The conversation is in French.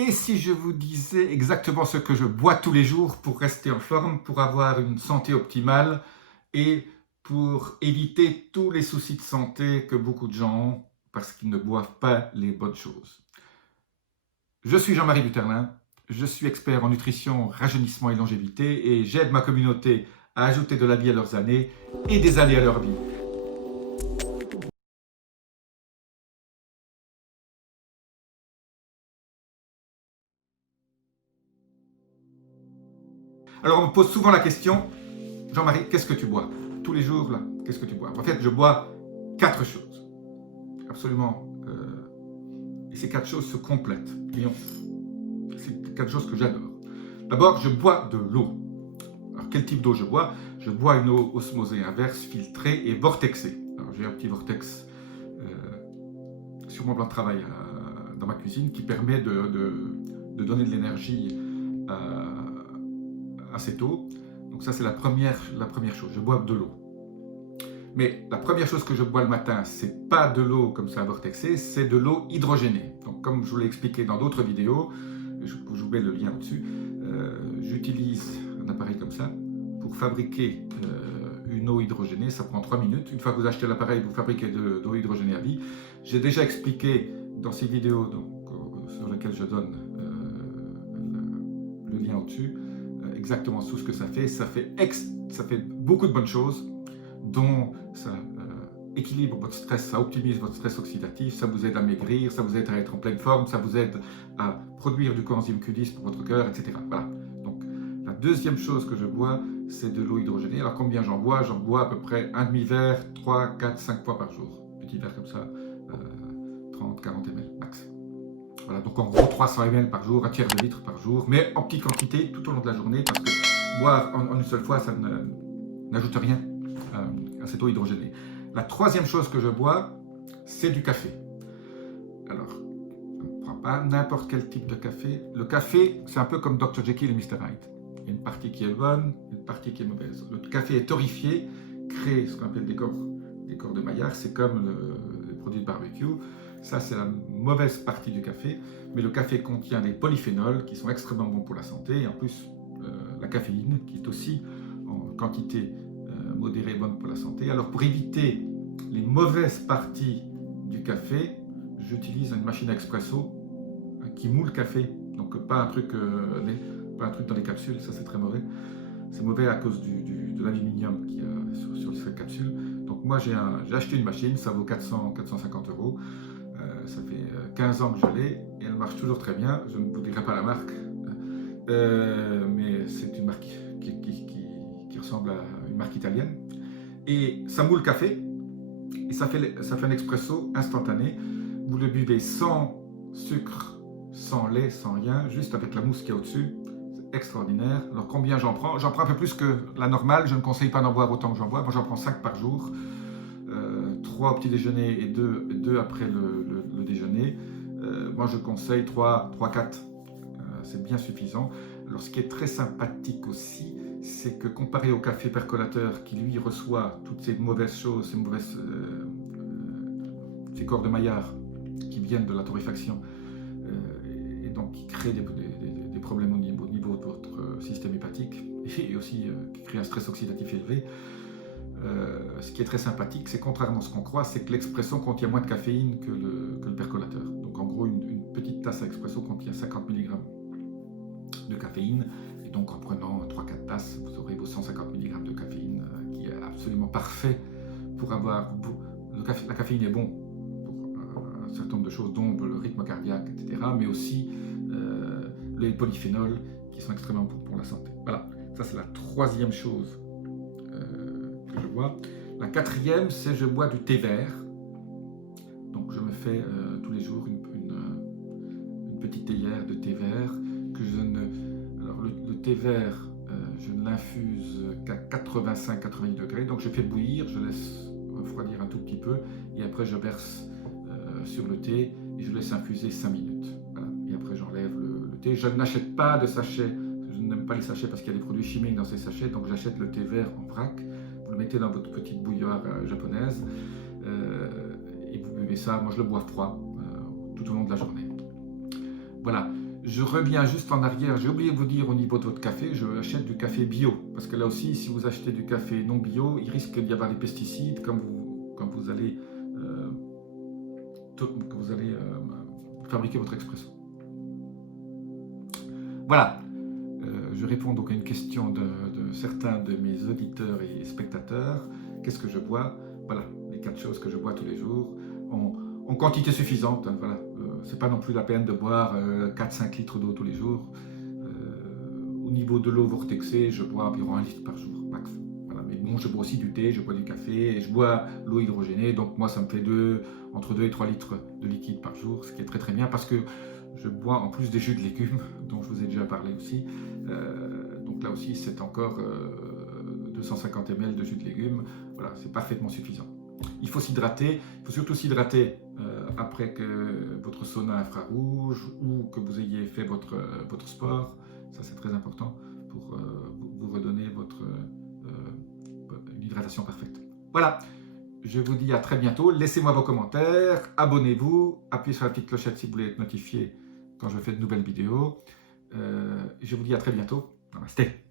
Et si je vous disais exactement ce que je bois tous les jours pour rester en forme, pour avoir une santé optimale et pour éviter tous les soucis de santé que beaucoup de gens ont parce qu'ils ne boivent pas les bonnes choses. Je suis Jean-Marie Buterlin, je suis expert en nutrition, rajeunissement et longévité et j'aide ma communauté à ajouter de la vie à leurs années et des années à leur vie. Alors on me pose souvent la question, Jean-Marie, qu'est-ce que tu bois? Tous les jours, là, qu'est-ce que tu bois? En fait, je bois 4 choses. Absolument. Et ces 4 choses se complètent. C'est 4 choses que j'adore. D'abord, je bois de l'eau. Alors, quel type d'eau je bois? Je bois une eau osmosée inverse, filtrée et vortexée. Alors, j'ai un petit vortex sur mon plan de travail dans ma cuisine qui permet de donner de l'énergie à cette eau. Donc ça, c'est la première chose. Je bois de l'eau. Mais la première chose que je bois le matin, c'est pas de l'eau comme ça vortexée, c'est de l'eau hydrogénée. Donc comme je vous l'ai expliqué dans d'autres vidéos, je vous mets le lien au-dessus, j'utilise un appareil comme ça pour fabriquer une eau hydrogénée. Ça prend 3 minutes. Une fois que vous achetez l'appareil, vous fabriquez de l'eau hydrogénée à vie. J'ai déjà expliqué dans ces vidéos sur lesquelles je donne le lien au-dessus, exactement tout ce que ça fait. Ça fait beaucoup de bonnes choses, dont ça équilibre votre stress, ça optimise votre stress oxydatif, ça vous aide à maigrir, ça vous aide à être en pleine forme, ça vous aide à produire du coenzyme Q10 pour votre cœur, etc. Voilà. Donc, la deuxième chose que je bois, c'est de l'eau hydrogénée. Alors, combien j'en bois? J'en bois à peu près un demi-verre, 3, 4, 5 fois par jour. Petit verre comme ça, 30, 40 ml max. Voilà, donc en gros 300 ml par jour, un tiers de litre par jour, mais en petite quantité tout au long de la journée, parce que boire en une seule fois, ça n'ajoute rien à cette eau hydrogénée. La troisième chose que je bois, c'est du café. Alors, on ne prend pas n'importe quel type de café. Le café, c'est un peu comme Dr Jekyll et Mr Hyde. Il y a une partie qui est bonne, une partie qui est mauvaise. Le café est torréfié, crée ce qu'on appelle des corps de Maillard, c'est comme les produits de barbecue. Ça, c'est la mauvaise partie du café. Mais le café contient des polyphénols qui sont extrêmement bons pour la santé. Et en plus, la caféine, qui est aussi en quantité modérée et bonne pour la santé. Alors, pour éviter les mauvaises parties du café, j'utilise une machine à expresso qui moule le café. Donc, pas un truc dans les capsules, ça c'est très mauvais. C'est mauvais à cause de l'aluminium qu'il y a sur cette capsule. Donc, moi, j'ai acheté une machine, ça vaut 450 €. Ça fait 15 ans que je l'ai et elle marche toujours très bien. Je ne vous dirai pas la marque, mais c'est une marque qui ressemble à une marque italienne. Et ça moule le café et ça fait un expresso instantané. Vous le buvez sans sucre, sans lait, sans rien, juste avec la mousse qu'il y a au-dessus. C'est extraordinaire. Alors combien j'en prends? J'en prends un peu plus que la normale. Je ne conseille pas d'en boire autant que j'en bois. Moi, j'en prends 5 par jour. 3 au petit déjeuner et 2 après le déjeuner. Moi, je conseille 3, 4. C'est bien suffisant. Alors, ce qui est très sympathique aussi, c'est que comparé au café percolateur qui, lui, reçoit toutes ces mauvaises choses, ces corps de Maillard qui viennent de la torréfaction et donc qui créent des problèmes au niveau de votre système hépatique et aussi qui créent un stress oxydatif élevé. Ce qui est très sympathique, c'est contrairement à ce qu'on croit, c'est que l'expresso contient moins de caféine que le percolateur. Donc en gros, une petite tasse à expresso contient 50 mg de caféine. Et donc en prenant 3-4 tasses, vous aurez vos 150 mg de caféine qui est absolument parfait pour avoir... La caféine est bon pour un certain nombre de choses, dont le rythme cardiaque, etc. Mais aussi les polyphénols qui sont extrêmement bons pour la santé. Voilà, ça c'est la troisième chose que je bois. La quatrième, c'est je bois du thé vert. Donc je me fais tous les jours une petite théière de thé vert que je ne... Alors le thé vert, je ne l'infuse qu'à 85-90 degrés. Donc je fais bouillir, je laisse refroidir un tout petit peu et après je verse sur le thé et je laisse infuser 5 minutes. Voilà. Et après j'enlève le thé. Je n'achète pas de sachets. Je n'aime pas les sachets parce qu'il y a des produits chimiques dans ces sachets. Donc j'achète le thé vert en vrac. Vous le mettez dans votre petite bouilloire japonaise et vous buvez ça. Moi, je le bois froid tout au long de la journée. Voilà. Je reviens juste en arrière, j'ai oublié de vous dire au niveau de votre café, je achète du café bio. Parce que là aussi, si vous achetez du café non bio, il risque d'y avoir des pesticides quand vous allez, fabriquer votre expresso. Voilà, je réponds donc à une question de certains de mes auditeurs et spectateurs. Qu'est-ce que je bois? Voilà, les 4 choses que je bois tous les jours, en quantité suffisante. Hein, voilà. C'est pas non plus la peine de boire 4-5 litres d'eau tous les jours. Au niveau de l'eau vortexée, je bois environ 1 litre par jour, max. Voilà. Mais bon, je bois aussi du thé, je bois du café, et je bois l'eau hydrogénée. Donc moi, ça me fait entre 2 et 3 litres de liquide par jour, ce qui est très très bien parce que je bois en plus des jus de légumes, dont je vous ai déjà parlé aussi. Donc là aussi, c'est encore 250 ml de jus de légumes. Voilà, c'est parfaitement suffisant. Il faut s'hydrater, il faut surtout s'hydrater après que votre sauna infrarouge ou que vous ayez fait votre sport. Ça, c'est très important pour vous redonner une hydratation parfaite. Voilà, je vous dis à très bientôt. Laissez-moi vos commentaires, abonnez-vous, appuyez sur la petite clochette si vous voulez être notifié quand je fais de nouvelles vidéos. Je vous dis à très bientôt. Namasté.